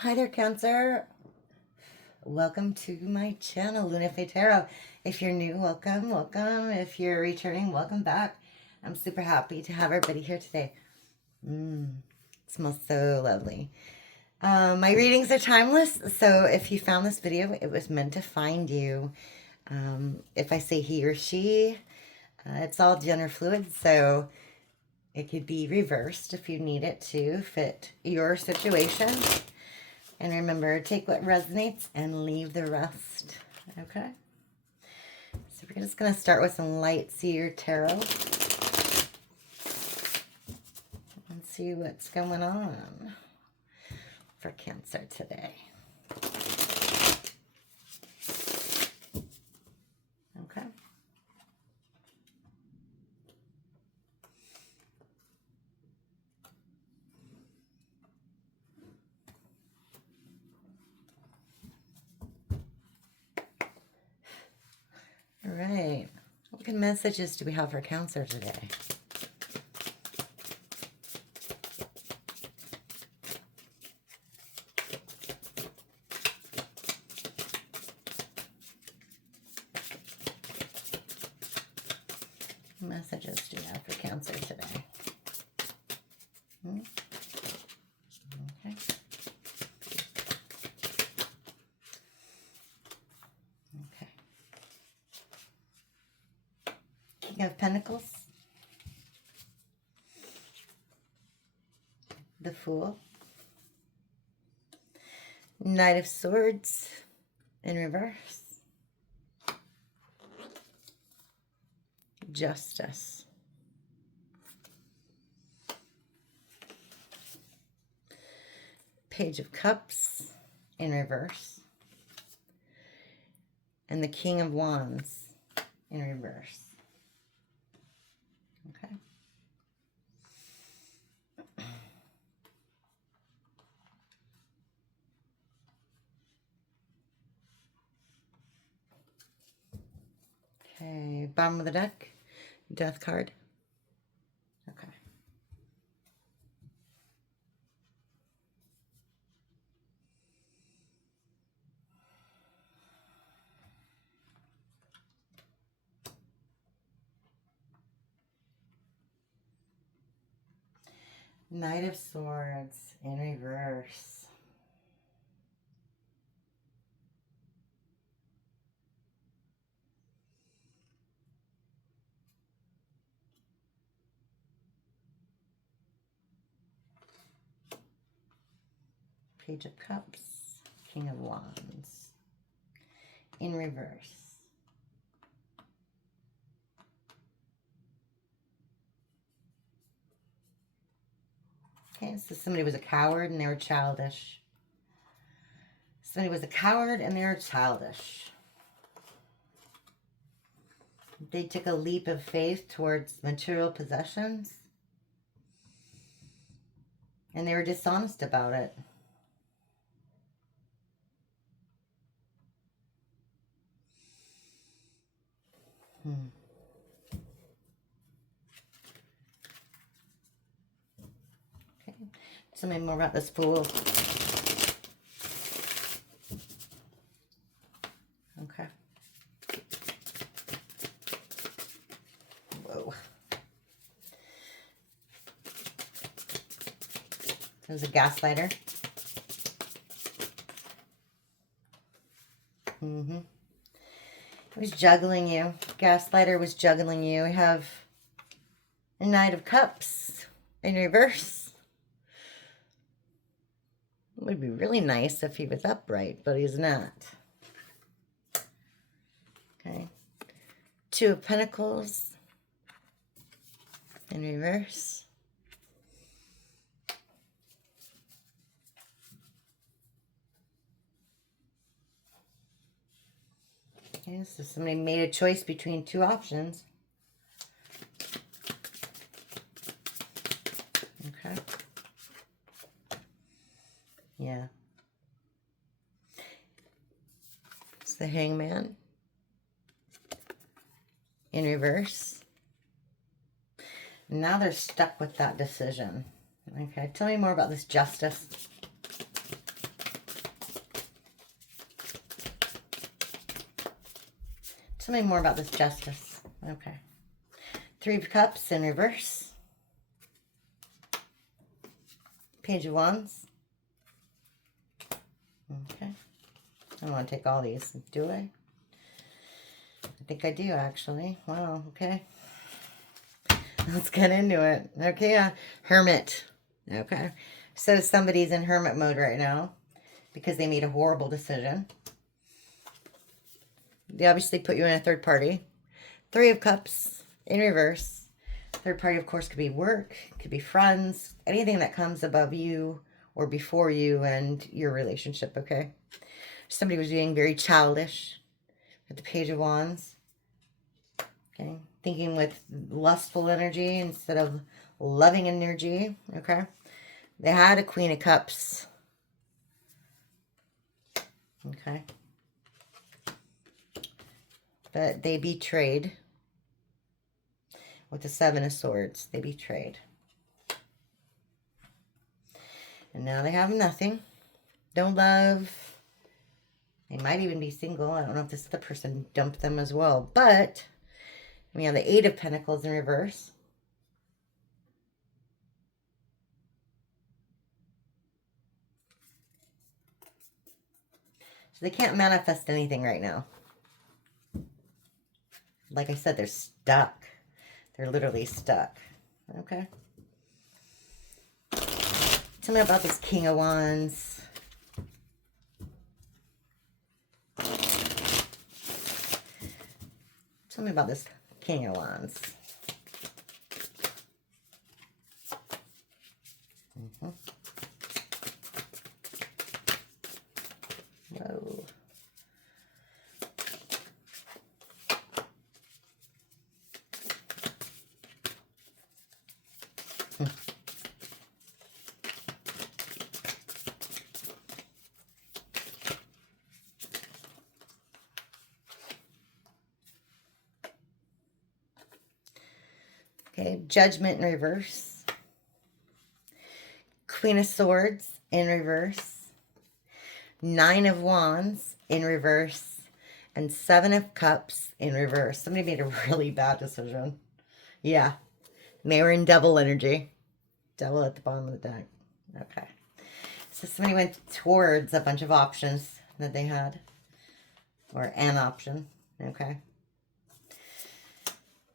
Hi there, Cancer. Welcome to my channel, LunaFae Tarot. If you're new, welcome, welcome. If you're returning, welcome back. I'm super happy to have everybody here today. It smells so lovely. My readings are timeless, so if you found this video, it was meant to find you. If I say he or she, it's all gender fluid, so it could be reversed if you need it to fit your situation. And remember, take what resonates and leave the rest. Okay? So we're just going to start with some light seer tarot. And see what's going on for Cancer today. Okay? All right. What kind of messages do we have for Cancer today? What messages do we have for Cancer today? Okay. Okay. King of Pentacles. The Fool. Knight of Swords in reverse. Justice. Page of Cups in reverse. And the King of Wands in reverse. Okay. Okay, bottom of the deck, Death card. Okay. Knight of Swords in reverse. Page of Cups, King of Wands in reverse. Okay, so somebody was a coward and they were childish. Somebody was a coward and they were childish. They took a leap of faith towards material possessions. And they were dishonest about it. Okay. Tell me more about this Fool. Okay. Whoa. There's a gaslighter. It was juggling you. Gaslighter was juggling you. We have a Knight of Cups in reverse. It would be really nice if he was upright, but he's not. Okay. Two of Pentacles in reverse. Okay, so somebody made a choice between two options. Okay. Yeah. It's the Hangman in reverse. Now they're stuck with that decision. Okay, tell me more about this Justice. Tell me more about this Justice. Okay. Three of Cups in reverse. Page of Wands. Okay. I don't want to take all these, do I? I think I do, actually. Wow, okay. Let's get into it. Okay, Hermit. Okay. So somebody's in hermit mode right now because they made a horrible decision. They obviously put you in a third party. Three of Cups in reverse. Third party, of course, could be work, could be friends, anything that comes above you or before you and your relationship, okay? Somebody was being very childish with the Page of Wands. Okay, thinking with lustful energy instead of loving energy, okay? They had a Queen of Cups. Okay. But they betrayed. With the Seven of Swords, they betrayed. And now they have nothing. No love. They might even be single. I don't know if this other person dumped them as well. But we have the Eight of Pentacles in reverse. So they can't manifest anything right now. Like I said, they're stuck. They're literally stuck. Okay. Tell me about this King of Wands. Tell me about this King of Wands. Whoa. Okay, Judgment in reverse. Queen of Swords in reverse. Nine of Wands in reverse. And Seven of Cups in reverse. Somebody made a really bad decision. Yeah. And they were in double energy. Double at the bottom of the deck. Okay. So somebody went towards a bunch of options that they had. Or an option. Okay.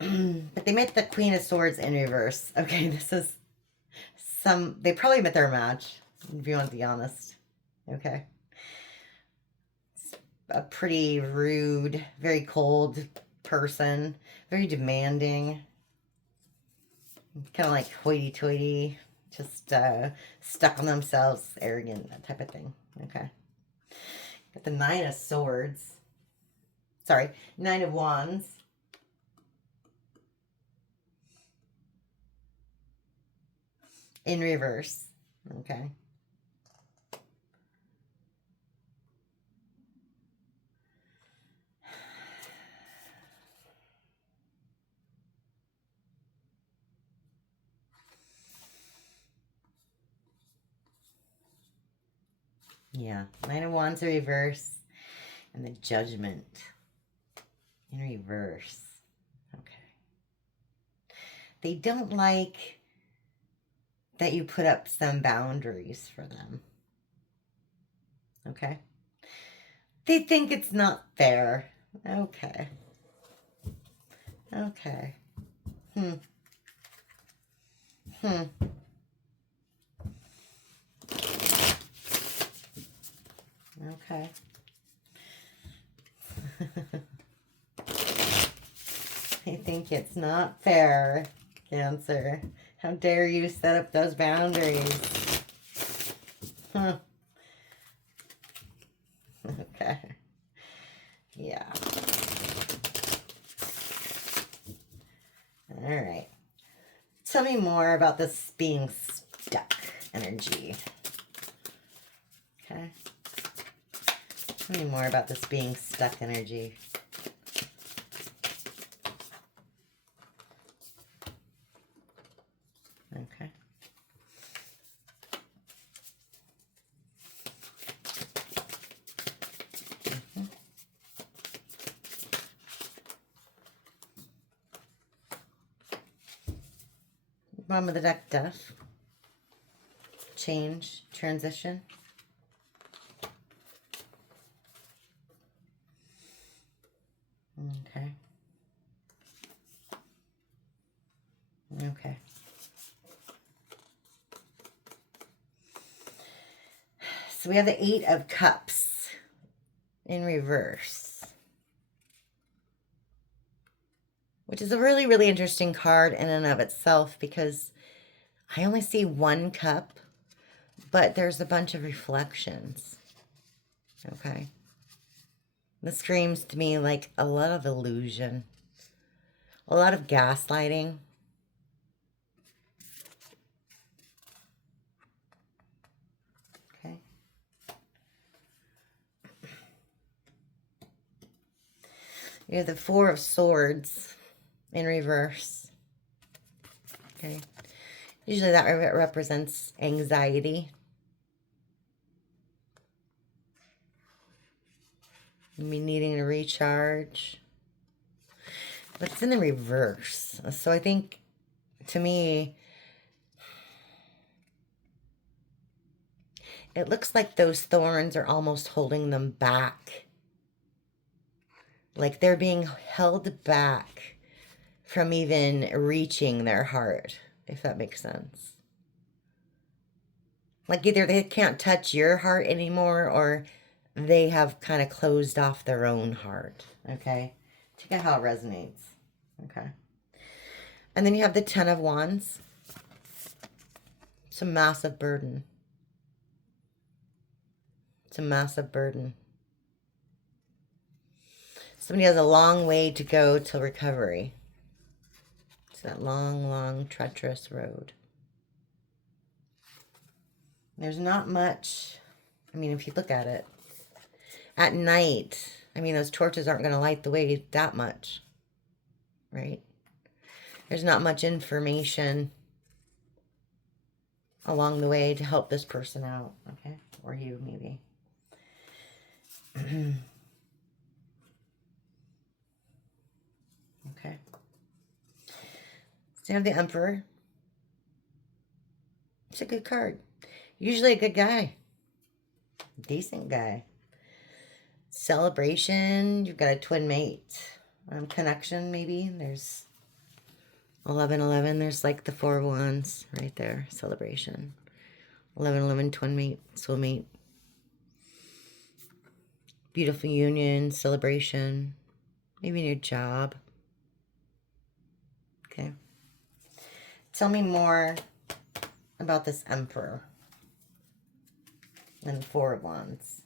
But they met the Queen of Swords in reverse. Okay, this is they probably met their match, if you want to be honest. Okay. It's a pretty rude, very cold person. Very demanding. Kind of like hoity-toity. Just stuck on themselves, arrogant, that type of thing. Okay. Got the Nine of Swords. Sorry, Nine of Wands. In reverse. Okay. Yeah. Nine of Wands in reverse. And the Judgment in reverse. Okay. They don't like that you put up some boundaries for them. Okay? They think it's not fair. Okay. Okay. Okay. I think it's not fair, Cancer. How dare you set up those boundaries? Huh. Okay. Yeah. All right. Tell me more about this being stuck energy. Okay. Tell me more about this being stuck energy. Okay. Bottom of the deck, death. Change, transition. Okay. Okay. So we have the Eight of Cups in reverse, which is a really, really interesting card in and of itself because I only see one cup, but there's a bunch of reflections. Okay. This screams to me like a lot of illusion, a lot of gaslighting. Okay. You have the Four of Swords in reverse. Okay. Usually that represents anxiety. Me needing to recharge. But it's in the reverse. So I think, to me, it looks like those thorns are almost holding them back. Like they're being held back from even reaching their heart, if that makes sense. Like either they can't touch your heart anymore or they have kind of closed off their own heart, okay? Check out how it resonates, okay? And then you have the Ten of Wands. It's a massive burden. It's a massive burden. Somebody has a long way to go to recovery. It's that long, long, treacherous road. There's not much, I mean, if you look at it, at night, I mean, those torches aren't going to light the way that much, right? There's not much information along the way to help this person out, okay? Or you, maybe. Okay. So you have the Emperor. It's a good card. Usually a good guy. Decent guy. Celebration. You've got a twin mate. Connection, maybe. There's 1111. There's like the Four of Wands right there. Celebration. 1111, twin mate, soulmate. Beautiful union, celebration. Maybe in your job. Okay. Tell me more about this Emperor and the Four of Wands.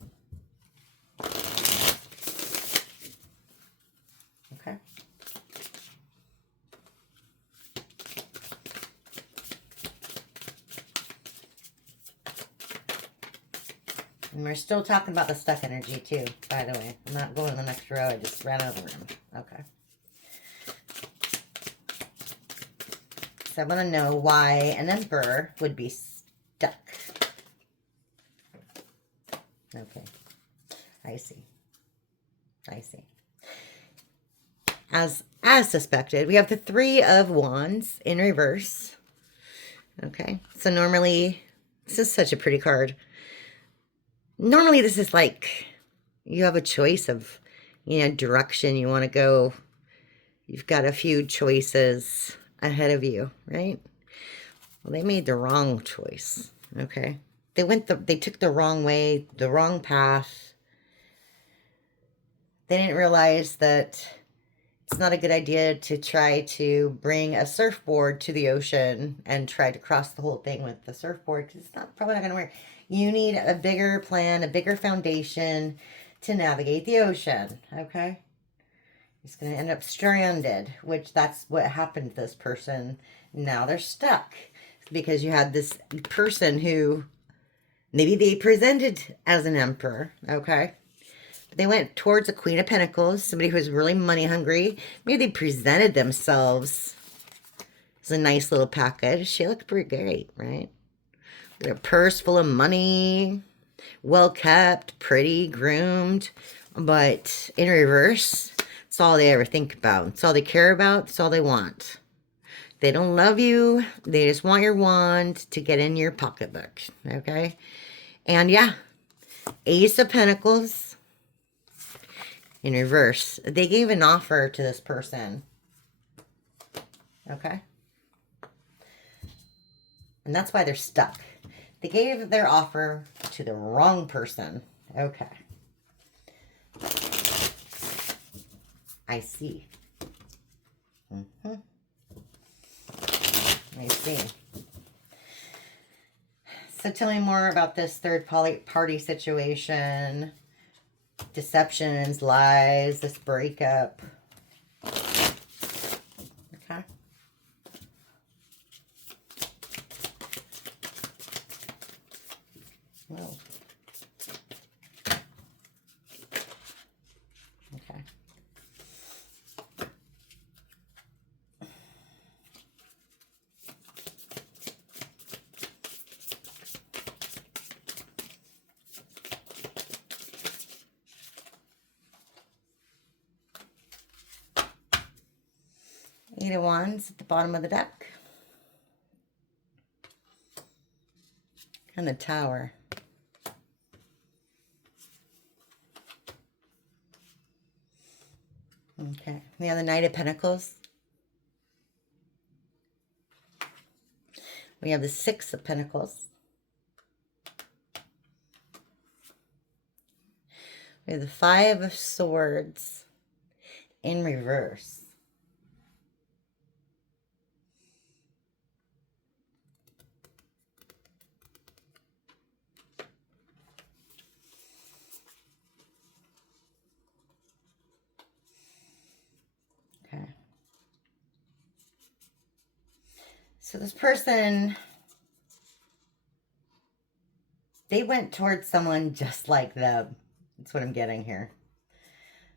Okay. And we're still talking about the stuck energy too, by the way. I'm not going to the next row. I just ran out of the room. Okay. So I want to know why an Emperor would be stuck. Okay. I see. I see. As suspected, we have the Three of Wands in reverse. Okay. So normally, this is such a pretty card. Normally, this is like you have a choice of, direction you want to go. You've got a few choices ahead of you, right? Well, they made the wrong choice, okay? They took the wrong way, the wrong path. They didn't realize that it's not a good idea to try to bring a surfboard to the ocean and try to cross the whole thing with the surfboard, because it's probably not going to work. You need a bigger plan, a bigger foundation to navigate the ocean, okay? It's going to end up stranded, which that's what happened to this person. Now they're stuck because you had this person who maybe they presented as an emperor, okay? They went towards a Queen of Pentacles, somebody who was really money hungry. Maybe they presented themselves as a nice little package. She looked pretty great, right? A purse full of money, well kept, pretty, groomed, but in reverse, it's all they ever think about. It's all they care about. It's all they want. They don't love you. They just want your wand to get in your pocketbook. Okay? And yeah, Ace of Pentacles in reverse. They gave an offer to this person. Okay? And that's why they're stuck. They gave their offer to the wrong person. Okay. I see. I see. So tell me more about this third party situation. Deceptions, lies, this breakup. Okay. Whoa. Okay. Eight of Wands at the bottom of the deck. And the Tower. Okay. We have the Knight of Pentacles. We have the Six of Pentacles. We have the Five of Swords in reverse. Okay. So this person, they went towards someone just like them. That's what I'm getting here.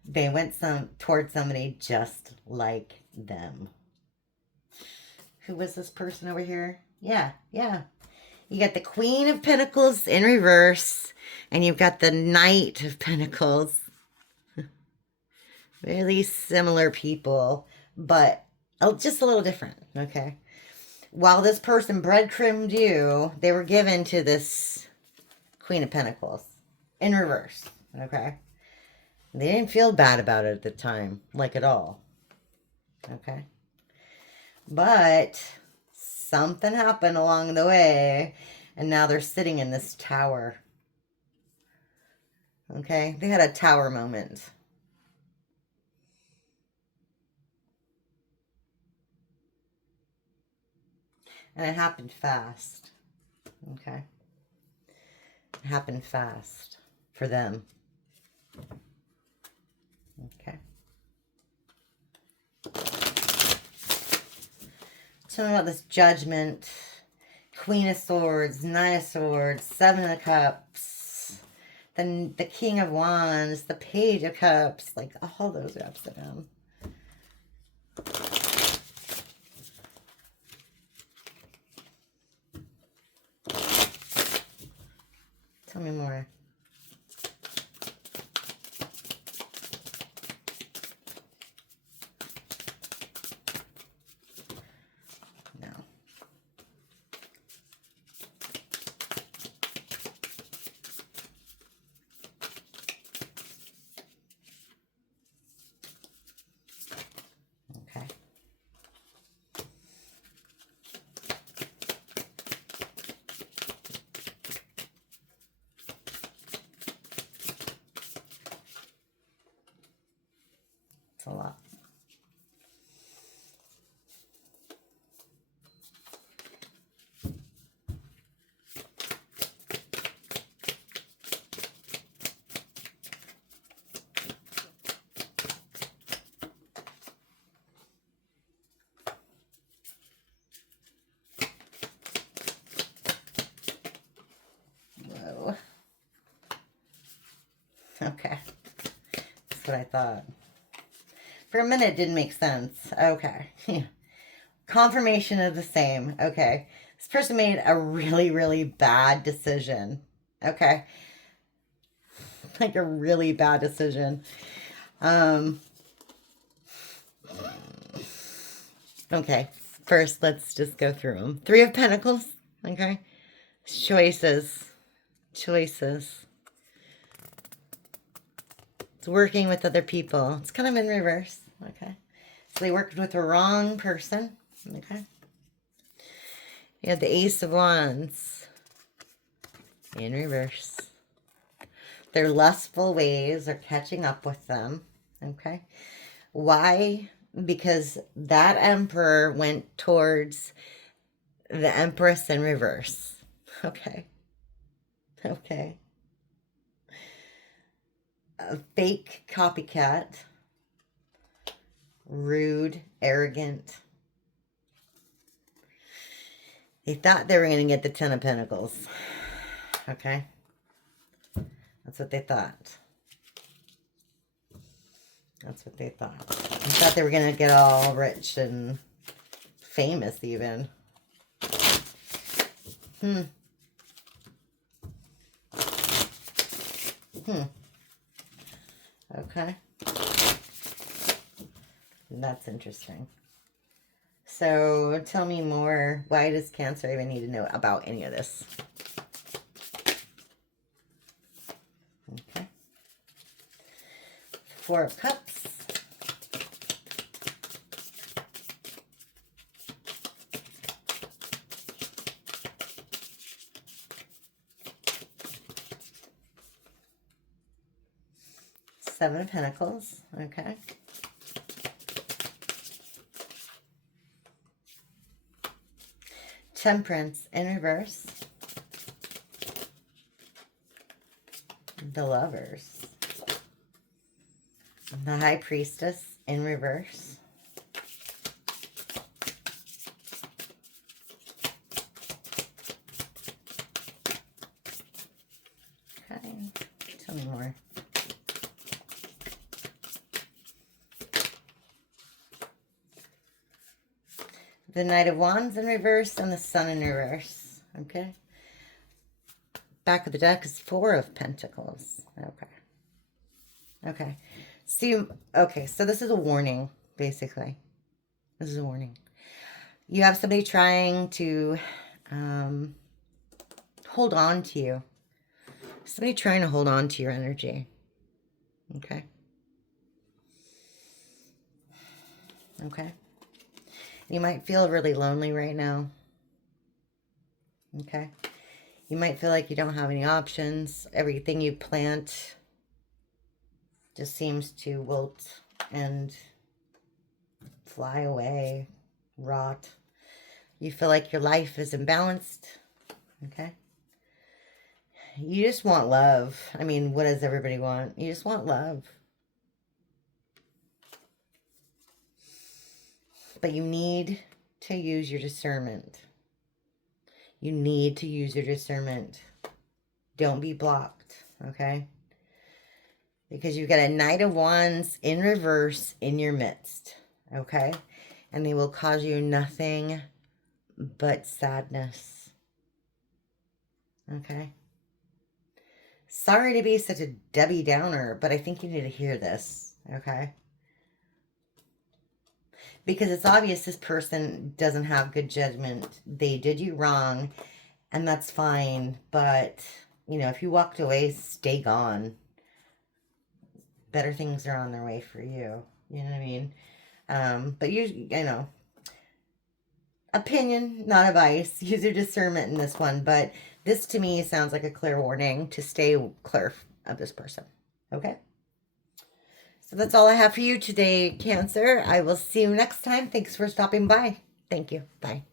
They went towards somebody just like them. Who was this person over here? Yeah. You got the Queen of Pentacles in reverse, and you've got the Knight of Pentacles. Really similar people, but just a little different, okay? While this person breadcrumbed you, they were given to this Queen of Pentacles in reverse, okay? They didn't feel bad about it at the time, like at all, okay? But something happened along the way, and now they're sitting in this tower, okay? They had a tower moment. And it happened fast, okay? It happened fast for them, okay? Tell me about this Judgment, Queen of Swords, Knight of Swords, Seven of Cups, then the King of Wands, the Page of Cups, like all those are upside down. Tell me more. No. Okay. It's a lot. Whoa. Okay. That's what I thought. For a minute, it didn't make sense. Okay. Confirmation of the same. Okay. This person made a really, really bad decision. Okay. Like a really bad decision. Okay. First, let's just go through them. Three of Pentacles, okay? Choices. Choices. It's working with other people. It's kind of in reverse, okay? So they worked with the wrong person, okay? You have the Ace of Wands in reverse. Their lustful ways are catching up with them, okay? Why? Because that Emperor went towards the Empress in reverse, okay? Okay. A fake copycat. Rude, arrogant. They thought they were going to get the Ten of Pentacles. Okay? That's what they thought. That's what they thought. They thought they were going to get all rich and famous even. Okay. That's interesting. So tell me more. Why does Cancer even need to know about any of this? Okay. Four of Cups. Seven of Pentacles. Okay. Temperance in reverse. The Lovers. The High Priestess in reverse. Okay, tell me more. The Knight of Wands in reverse and the Sun in reverse. Okay. Back of the deck is Four of Pentacles. Okay. Okay. See, okay, so this is a warning, basically. This is a warning. You have somebody trying to hold on to you. Somebody trying to hold on to your energy. Okay. Okay. You might feel really lonely right now. Okay. You might feel like you don't have any options. Everything you plant just seems to wilt and fly away, rot. You feel like your life is imbalanced. Okay. You just want love. I mean, what does everybody want? You just want love. But you need to use your discernment. You need to use your discernment. Don't be blocked, okay? Because you've got a Knight of Wands in reverse in your midst, okay? And they will cause you nothing but sadness, okay? Sorry to be such a Debbie Downer, but I think you need to hear this, okay? Because it's obvious this person doesn't have good judgment. They did you wrong, and that's fine. But, you know, if you walked away, stay gone. Better things are on their way for you. You know what I mean? But you know, opinion, not advice. Use your discernment in this one. But this, to me, sounds like a clear warning to stay clear of this person. Okay? So that's all I have for you today, Cancer. I will see you next time. Thanks for stopping by. Thank you. Bye.